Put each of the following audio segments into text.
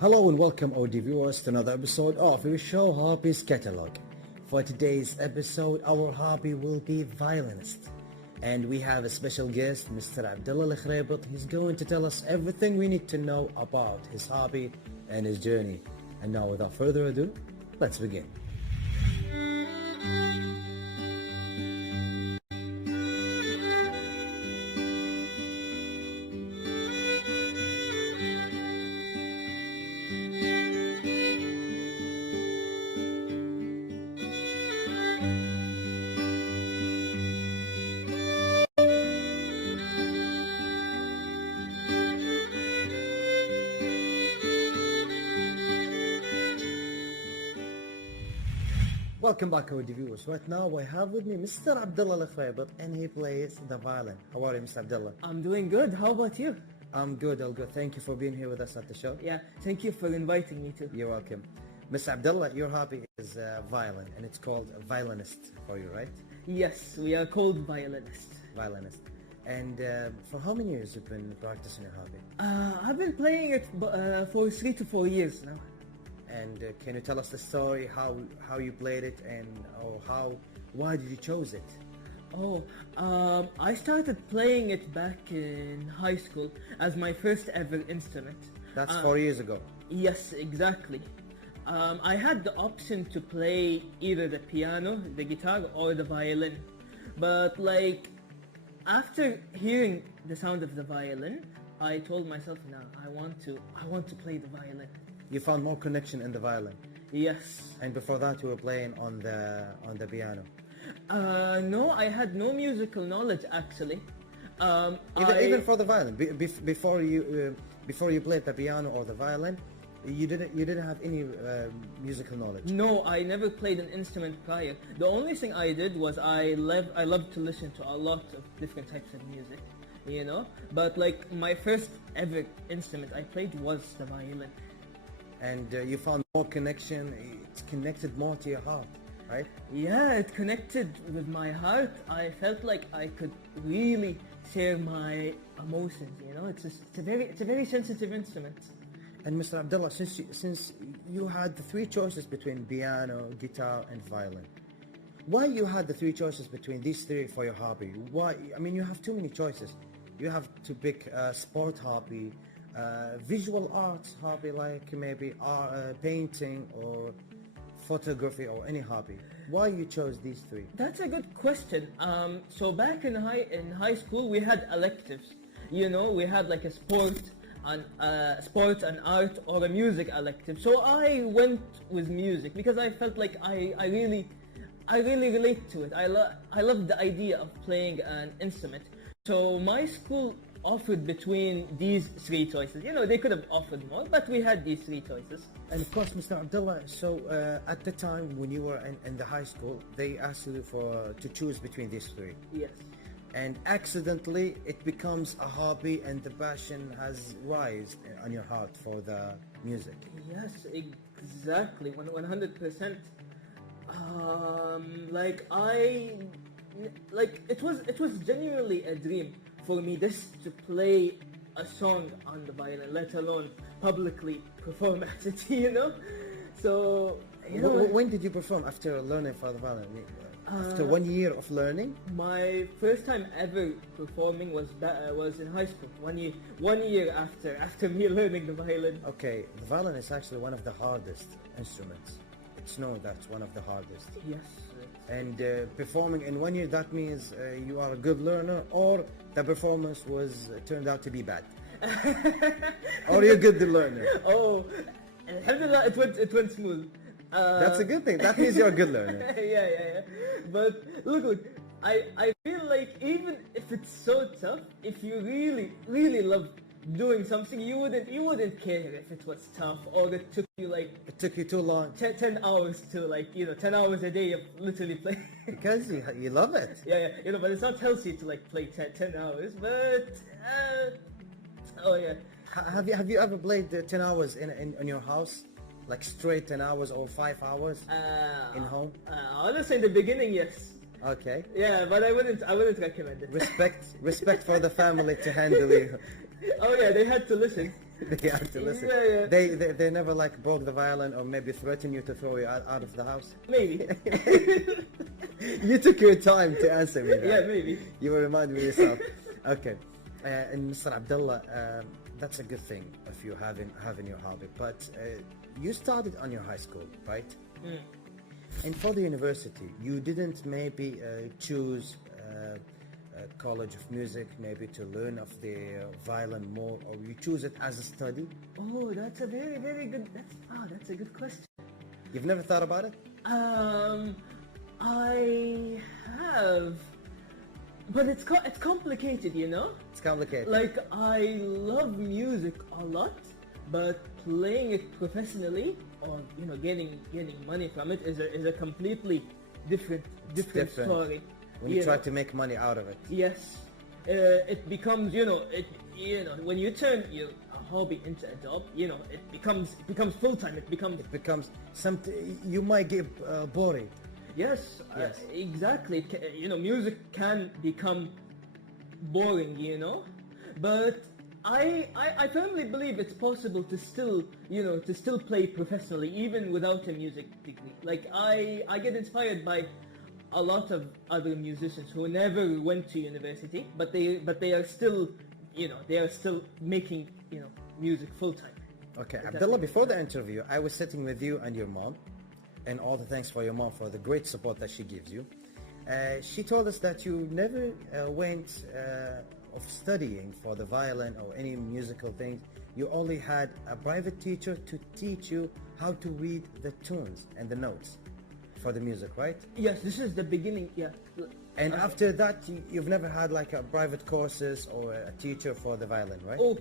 Hello and welcome audio viewers to another episode of our show Hobbies Catalog. For today's episode, our hobby will be violinist. And we have a special guest, Mr. Abdullah Khuraibet. He's going to tell us everything we need to know about his hobby and his journey. And now without further ado, let's begin. Welcome back, our viewers. Right now, I have with me Mr. Abdullah Khuraibet, and he plays the violin. How are you, Mr. Abdullah? I'm doing good. How about you? I'm good, all good. Thank you for being here with us at the show. Yeah, thank you for inviting me too. You're welcome. Mr. Abdullah, your hobby is violin, and it's called a violinist for you, right? Yes, we are called violinists. Violinist. And for how many years have you been practicing your hobby? I've been playing it for 3 to 4 years now. And can you tell us the story, how you played it, and why did you choose it? I started playing it back in high school as my first ever instrument. That's 4 years ago. Yes, exactly. I had the option to play either the piano, the guitar, or the violin. But after hearing the sound of the violin, I told myself, no, I want to play the violin. You found more connection in the violin. Yes. And before that, you were playing on the piano. No, I had no musical knowledge actually. Even for the violin, before you played the piano or the violin, you didn't have any musical knowledge. No, I never played an instrument prior. The only thing I did was I loved to listen to a lot of different types of music, you know. But my first ever instrument I played was the violin. And you found more connection. It's connected more to your heart, right? Yeah, it connected with my heart. I felt like I could really share my emotions. You know, it's a very sensitive instrument. And Mr. Abdullah, since you had the three choices between piano, guitar, and violin, why you had the three choices between these three for your hobby? Why? I mean, you have too many choices. You have to pick a sport hobby, visual arts hobby, like maybe painting or photography or any hobby. Why you chose these three? That's a good question. So back in high school we had electives. You know, we had like a sport and art or a music elective. So I went with music because I felt like I really relate to it. I love the idea of playing an instrument. So my school offered between these three choices. You know, they could have offered more, but we had these three choices. And of course, Mr. Abdullah, so at the time when you were in the high school, they asked you to choose between these three. Yes. And accidentally, it becomes a hobby, and the passion has rise on your heart for the music. Yes, exactly, 100%. It was genuinely a dream for me just to play a song on the violin, let alone publicly perform at it, you know? So, you know... When did you perform after learning for the violin? After 1 year of learning? My first time ever performing was in high school, 1 year after me learning the violin. Okay, the violin is actually one of the hardest instruments. It's known that's one of the hardest. Yes. And performing in 1 year, that means you are a good learner, or the performance turned out to be bad. Or you're a good learner. Oh, alhamdulillah, it went smooth. That's a good thing. That means you're a good learner. Yeah. But look, I feel like even if it's so tough, if you really love doing something, you wouldn't care if it was tough or it took you too long. 10 hours to 10 hours a day of literally playing. Because you love it. Yeah, you know, but it's not healthy to play 10 hours, but oh yeah. Have you ever played 10 hours in your house? Like straight 10 hours or 5 hours in home? Honestly, in the beginning, yes. Okay. Yeah, but I wouldn't recommend it. Respect for the family to handle you. Oh yeah, they had to listen. They had to listen. Yeah. They never like broke the violin or maybe threaten you to throw you out of the house. Maybe. You took your time to answer me that. Yeah, maybe. You will remind me yourself. Okay. And Mr. Abdullah, that's a good thing if you having your hobby. But you started on your high school, right? And for the university, you didn't maybe choose College of Music, maybe to learn of the violin more, or you choose it as a study? Oh, that's a very, very good. That's a good question. You've never thought about it? I have, but it's complicated, you know. It's complicated. Like, I love music a lot, but playing it professionally or getting money from it is a completely different story. When you try to make money out of it. Yes, it becomes when you turn your hobby into a job, it becomes full time. It becomes something you might get boring. Yes. Exactly. Music can become boring, but I firmly believe it's possible to still play professionally even without a music degree. Like, I get inspired by a lot of other musicians who never went to university, but they are still making music full time. Okay, Abdullah, before the interview, I was sitting with you and your mom, and all the thanks for your mom for the great support that she gives you. She told us that you never went of studying for the violin or any musical things. You only had a private teacher to teach you how to read the tunes and the notes for the music, right? Yes, this is the beginning. Yeah. And after that, you've never had like a private courses or a teacher for the violin, right? Oh,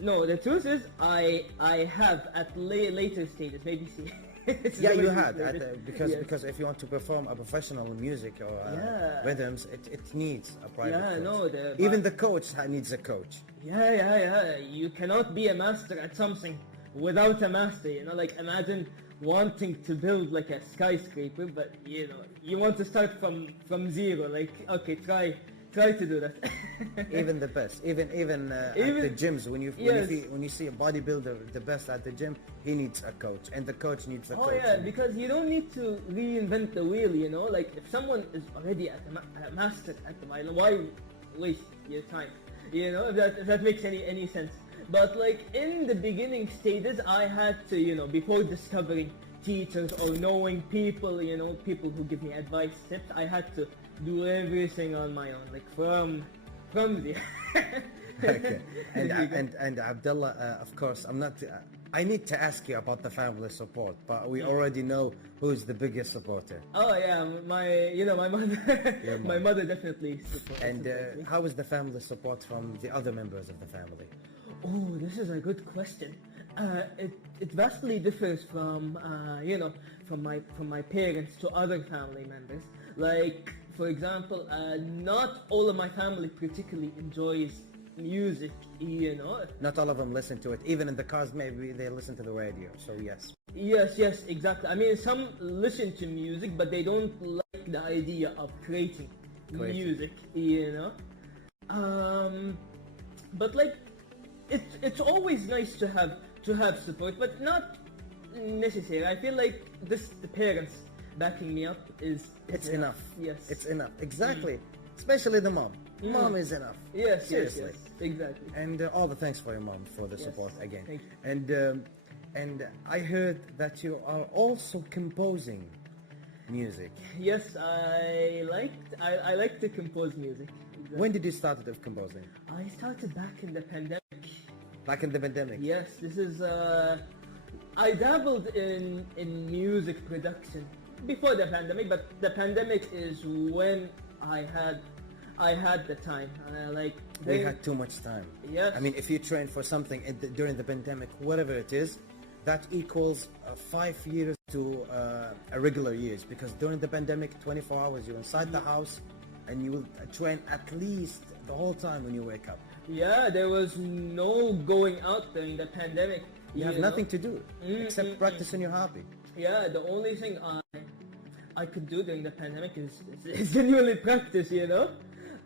no. The truth is, I have at later stages. Maybe see. Yeah, you had because if you want to perform a professional music or rhythms, it needs a private coach. Even the coach needs a coach. Yeah. You cannot be a master at something without a master. Like, imagine wanting to build like a skyscraper, but you want to start from zero. Like, okay, try to do that. Even the best, even at the gyms, when you see a bodybuilder, the best at the gym, he needs a coach, and the coach needs a coach. Oh yeah, because you don't need to reinvent the wheel. Like, if someone is already a master at the violin, why waste your time? If that makes any sense. But like, in the beginning stages, I had to, before discovering teachers or knowing people, people who give me advice, tips, I had to do everything on my own, like from the. Okay. And Abdullah, of course, I need to ask you about the family support, but we already know who's the biggest supporter. Oh yeah, my mother. My mother definitely supports. And how is the family support from the other members of the family? Oh, this is a good question. It vastly differs from from my parents to other family members. Like, for example, not all of my family particularly enjoys music. Not all of them listen to it. Even in the cars, maybe they listen to the radio. So yes. Yes, exactly. I mean, some listen to music, but they don't like the idea of creating music. But like, it's always nice to have support, but not necessary. I feel like the parents backing me up is enough. Yes, it's enough. Exactly. Especially the mom. Mom is enough. Yes, seriously. Yes, exactly. And all the thanks for your mom for the support again. Thank you. And I heard that you are also composing music. Yes, I like to compose music. Exactly. When did you start composing? I started back in the pandemic. Back in the pandemic? Yes, this is. I dabbled in music production before the pandemic, but the pandemic is when I had the time. We had too much time. Yes. I mean, if you train for something during the pandemic, whatever it is, that equals 5 years to a regular years, because during the pandemic, 24 hours you're inside the house, and you will train at least the whole time when you wake up. Yeah, there was no going out during the pandemic. You have nothing to do except practicing your hobby. Yeah, the only thing I could do during the pandemic is genuinely practice.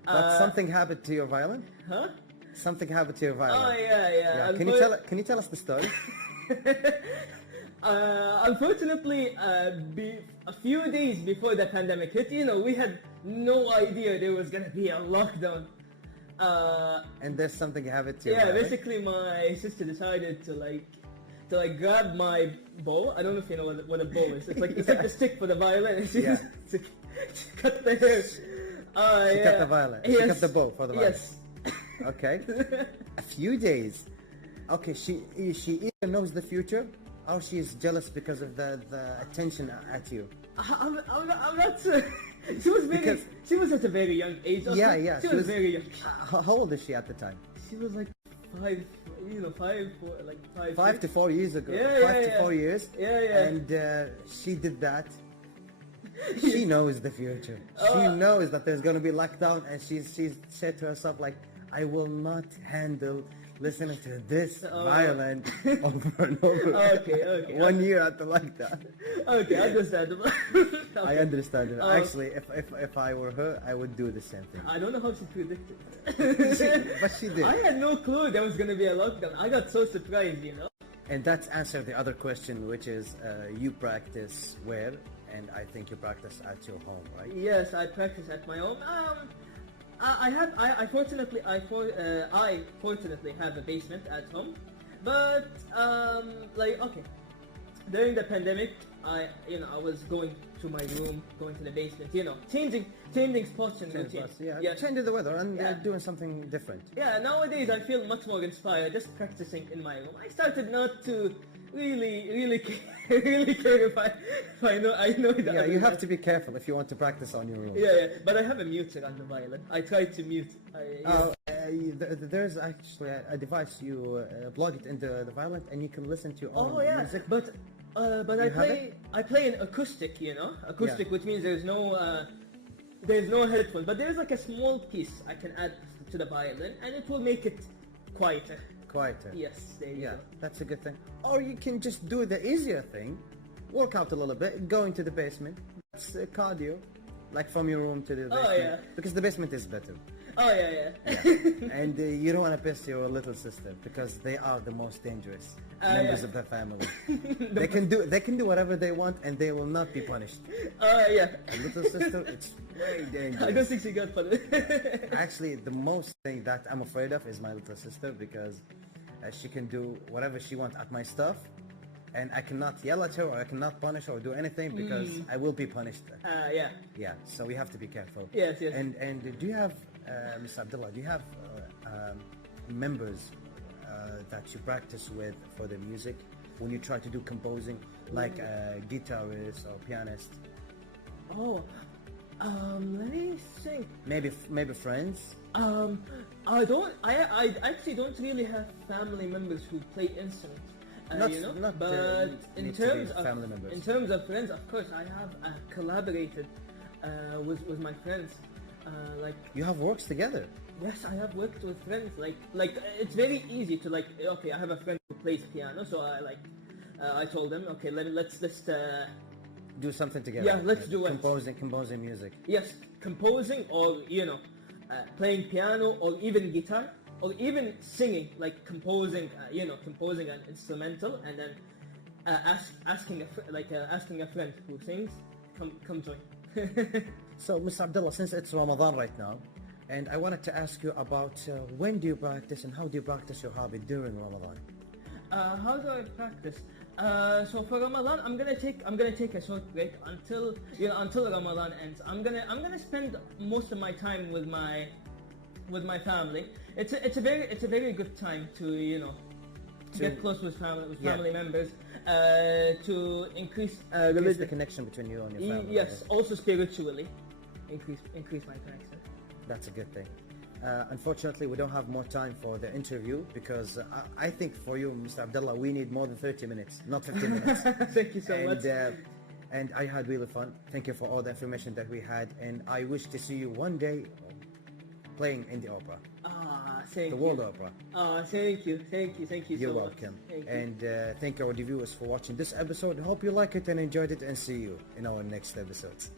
But something happened to your violin? Huh? Something happened to your violin. Oh yeah. Yeah. Can you tell us the story? Unfortunately, a few days before the pandemic hit, we had no idea there was gonna be a lockdown. And there's something happened to your Yeah, violin? basically my sister decided to grab my bow. I don't know if you know what a bow is. It's like the stick for the violin. And she Yeah. to cut the hair. She cut the violin. She cut the bow for the violin. Yes. Okay. A few days. Okay, she either knows the future or she's jealous because of the attention at you. I'm not sure. She was at a very young age. Also. Yeah. She was very young. How old is she at the time? She was like 5 5 to 4 years ago. Yeah, 5 to 4 years. Yeah. And she did that. She knows the future. She knows that there's going to be lockdown, and she's said to herself like, I will not handle listening to this violin over and over. Okay. 1 year after lockdown. Okay, understandable. I understand it. Actually, if I were her, I would do the same thing. I don't know how she predicted. But she did. I had no clue there was gonna be a lockdown. I got so surprised, And that's answered the other question, which is you practice where? And I think you practice at your home, right? Yes, I practice at my home. I fortunately have a basement at home, but okay, during the pandemic, I was going to my room, going to the basement, changing spots and routine. Yeah, changing the weather and doing something different. Yeah, nowadays I feel much more inspired just practicing in my room. I started not to really care if I know that. Yeah, you have to be careful if you want to practice on your own. Yeah, but I have a muter on the violin. I tried to mute. There's actually a device you plug it into the violin and you can listen to your own music. But I play an acoustic, which means there's no headphone, but there's like a small piece I can add to the violin, and it will make it quieter. Yes, there you go. That's a good thing. Or you can just do the easier thing, work out a little bit, go into the basement. That's cardio, like from your room to the basement. Because the basement is better. And you don't want to piss your little sister because they are the most dangerous members of the family. They can do whatever they want and they will not be punished. The little sister, it's very dangerous. I don't think she got punished. Actually, the most thing that I'm afraid of is my little sister because she can do whatever she wants at my stuff, and I cannot yell at her or I cannot punish her or do anything because I will be punished. Yeah. So we have to be careful. Yes. And do you have, Mr. Abdullah, do you have members that you practice with for the music when you try to do composing, like a guitarist or pianist? Let me think. Maybe friends. I actually don't really have family members who play instruments. But in terms of friends, of course, I have collaborated with my friends. You have works together. Yes, I have worked with friends. Like it's very easy to okay, I have a friend who plays piano, so I told them, okay, let's just do something together. Yeah, let's do it. Composing music. Yes, composing or playing piano or even guitar or even singing, like composing an instrumental and then asking a friend who sings, come join. So, Mr. Abdullah, since it's Ramadan right now, and I wanted to ask you about when do you practice and how do you practice your hobby during Ramadan? How do I practice? So for Ramadan, I'm gonna take a short break until Ramadan ends. I'm gonna spend most of my time with my family. It's a very good time to get close with family members, to increase the connection between you and your family. Yes, also spiritually, increase my connection. That's a good thing. Unfortunately, we don't have more time for the interview because I think for you, Mr. Abdullah, we need more than 30 minutes, not 15 minutes. Thank you so much. And I had really fun. Thank you for all the information that we had, and I wish to see you one day playing in the opera. Thank you. The World Opera. Thank you You're so welcome. much. Thank you. And thank our viewers for watching this episode. Hope you like it and enjoyed it, and see you in our next episodes.